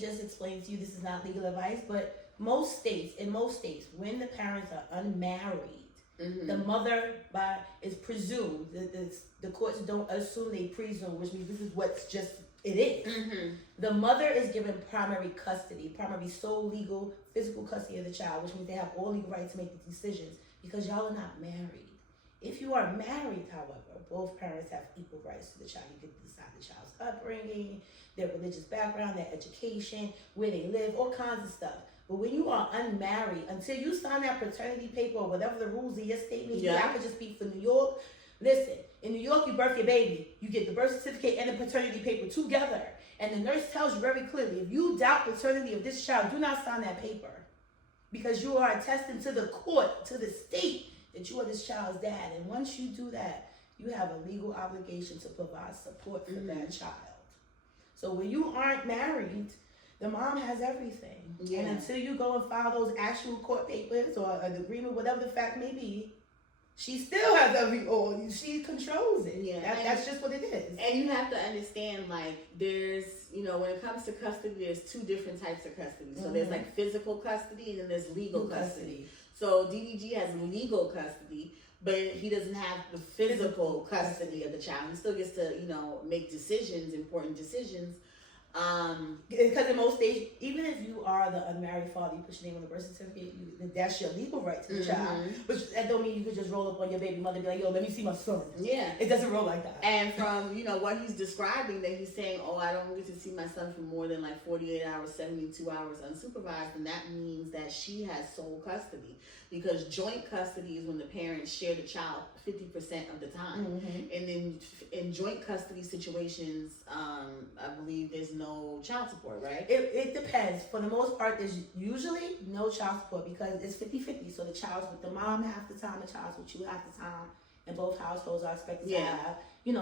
just explained to you, this is not legal advice, but in most states, when the parents are unmarried, the mother is presumed. The courts don't assume, they presume, which means this is what's just it is. The mother is given primary custody, primary sole legal physical custody of the child, which means they have all legal rights to make the decisions because y'all are not married. If you are married, however, both parents have equal rights to the child. You can decide the child's upbringing, their religious background, their education, where they live, all kinds of stuff. But when you are unmarried, until you sign that paternity paper or whatever the rules of your state may be, I could just speak for New York. Listen, in New York, you birth your baby. You get the birth certificate and the paternity paper together. And the nurse tells you very clearly, if you doubt paternity of this child, do not sign that paper. Because you are attesting to the court, to the state, that you are this child's dad. And once you do that, you have a legal obligation to provide support for that child. So when you aren't married, the mom has everything. And until you go and file those actual court papers or an agreement, whatever the fact may be, she still has she controls it. That's just what it is. And you have to understand, like, there's, when it comes to custody, there's two different types of custody. So there's like physical custody and then there's legal custody. So DDG has legal custody, but he doesn't have the physical custody of the child. He still gets to, make decisions, important decisions. Because in most states, even if you are the unmarried father, you put your name on the birth certificate, that's your legal right to the child. But that don't mean you could just roll up on your baby mother and be like, yo, let me see my son. It doesn't roll like that. And from, what he's describing, that he's saying, I don't get to see my son for more than like 48 hours, 72 hours unsupervised, and that means that she has sole custody. Because joint custody is when the parents share the child 50% of the time. And then in joint custody situations, I believe there's no child support, right? It depends. For the most part, there's usually no child support because it's 50-50. So the child's with the mom half the time, the child's with you half the time, and both households are expected to have,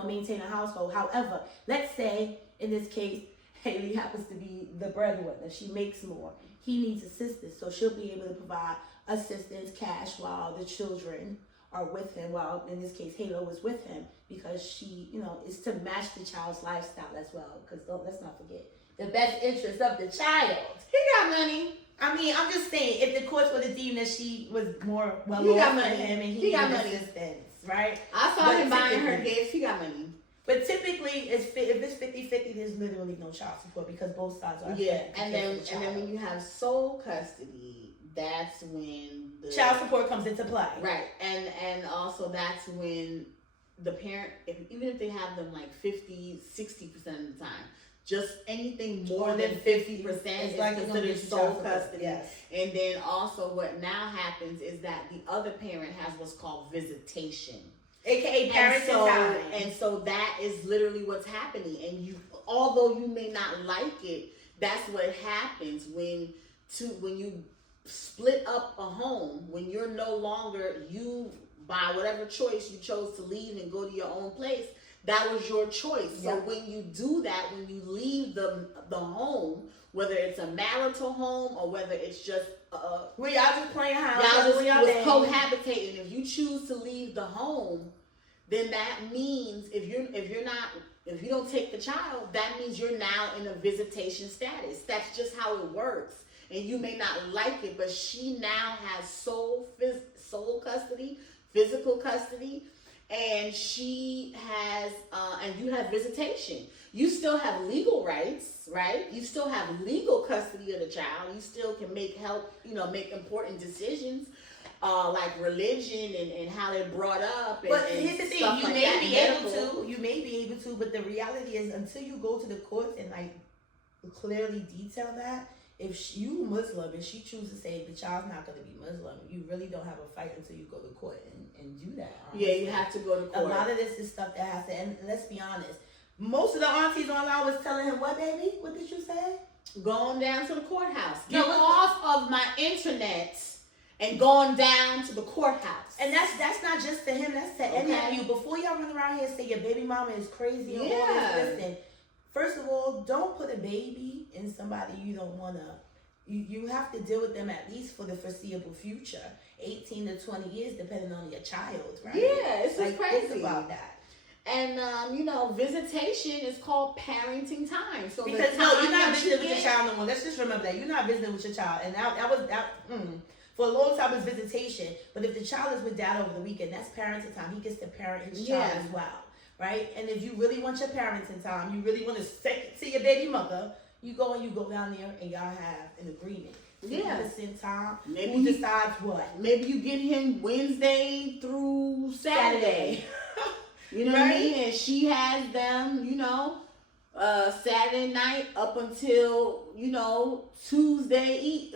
maintain a household. However, let's say in this case, Haley happens to be the breadwinner. She makes more. He needs assistance, so she'll be able to provide assistance, cash, while the children are with him, while in this case Halo is with him, because she, is to match the child's lifestyle as well. Because let's not forget, the best interest of the child. He got money. I mean, I'm just saying, if the courts would have deemed that she was more well off than him and he got money assistance, right? I saw him buying her gifts. He got money. But typically, if it's 50-50, there's literally no child support because both sides are and then when you have sole custody, that's when the child support comes into play. Right. And also that's when the parent, even if they have them like 50, 60% of the time, just anything more than 50% is like considered sole custody. And then also what now happens is that the other parent has what's called visitation. AKA parenting time. And so that is literally what's happening. And although you may not like it, that's what happens when you split up a home, when you're no longer, by whatever choice you chose to leave and go to your own place, that was your choice. So when you do that, when you leave the home, whether it's a marital home or whether it's just where y'all just playing house, y'all just was cohabitating. If you choose to leave the home, then that means if you don't take the child, that means you're now in a visitation status. That's just how it works. And you may not like it, but she now has sole custody, physical custody, and she has, and you have visitation. You still have legal rights, right? You still have legal custody of the child. You still can make important decisions, like religion and how they're brought up. But here's the thing: you may be able to, but the reality is, until you go to the courts and like clearly detail that. If you Muslim and she chooses to say the child's not going to be Muslim, you really don't have a fight until you go to court and do that. Honestly. Yeah, you have to go to court. A lot of this is stuff that has to, and let's be honest, most of the aunties online was telling him, what, baby? What did you say? Going down to the courthouse. Get off of my internet and going down to the courthouse. And that's not just to him, that's to any of you. Before y'all run around here and say your baby mama is crazy or all this, listen. First of all, don't put a baby in somebody you don't want to. You have to deal with them at least for the foreseeable future. 18 to 20 years, depending on your child, right? Yeah, it's like, crazy. Think about that. And visitation is called parenting time. So because you're not visiting with your child no more. Let's just remember that you're not visiting with your child, and for a long time it's visitation. But if the child is with dad over the weekend, that's parenting time. He gets to parent his child as well, right? And if you really want your parenting time, you really want to see your baby mother, you go down there and y'all have an agreement. Spend time. Maybe who decides what? Maybe you get him Wednesday through Saturday. You know what I mean? And she has them, Saturday night up until, Tuesday,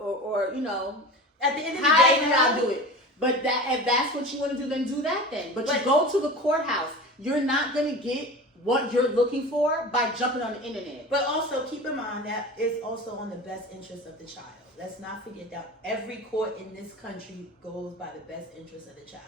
or at the end of the day, I'll do it. But if that's what you want to do, then do that then. But you go to the courthouse. You're not going to get what you're looking for by jumping on the internet. But also keep in mind that it's also on the best interest of the child. Let's not forget that every court in this country goes by the best interest of the child.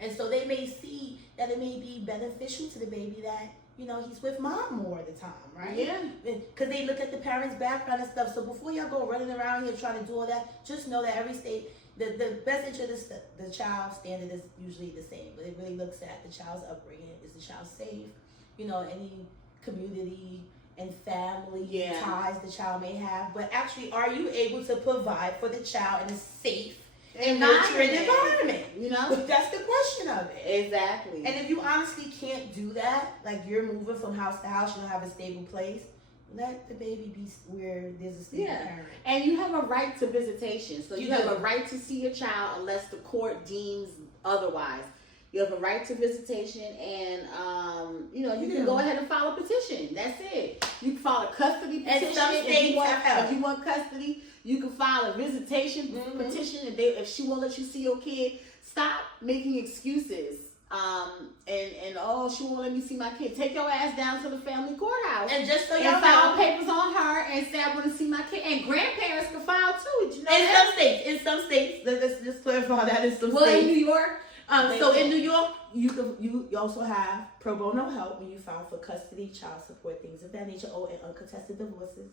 And so they may see that it may be beneficial to the baby that, he's with mom more of the time, right? Yeah. Because they look at the parents' background and stuff. So before y'all go running around here trying to do all that, just know that every state, the best interest of the child's standard is usually the same. But it really looks at the child's upbringing. Is the child safe? Any community and family ties the child may have. But actually, are you able to provide for the child in a safe and nurturing environment? That's the question of it. Exactly. And if you honestly can't do that, like you're moving from house to house, you don't have a stable place, let the baby be where there's a stable parent. And you have a right to visitation. So you have a right to see your child unless the court deems otherwise. You have a right to visitation, and you can go ahead and file a petition. That's it. You can file a custody petition. And some states if you want custody, you can file a visitation petition. If she won't let you see your kid, stop making excuses. And she won't let me see my kid. Take your ass down to the family courthouse and just so y'all file papers on her and say I want to see my kid. And grandparents can file too. Did you know in some states, let's just clarify that in some states. Well, in New York. So in New York, you also have pro bono help when you file for custody, child support, things of that nature, and uncontested divorces.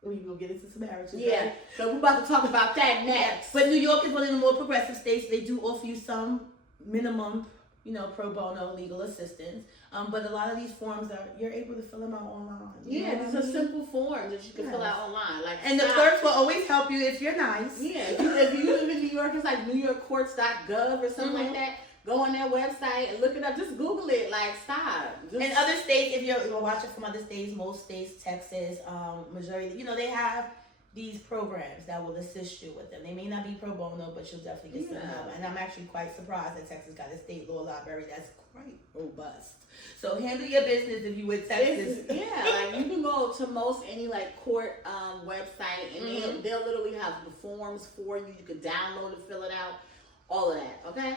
We will get into some marriages. Yeah. Right? So we're about to talk about that next. But New York is one of the more progressive states. They do offer you some minimum, pro bono legal assistance. But a lot of these forms you're able to fill them out online. These are simple forms that you can fill out online. And the clerks will always help you if you're nice. Yeah. If you live in New York, it's like NewYorkCourts.gov or something like that. Go on their website and look it up. Just Google it. Stop. In other states, if you're watching from other states, most states, Texas, Missouri, they have these programs that will assist you with them. They may not be pro bono, but you'll definitely get some help. And I'm actually quite surprised that Texas got a state law library that's quite robust. So handle your business if you with Texas. You can go to most any court website and they'll literally have the forms for you. You can download and fill it out. All of that. Okay.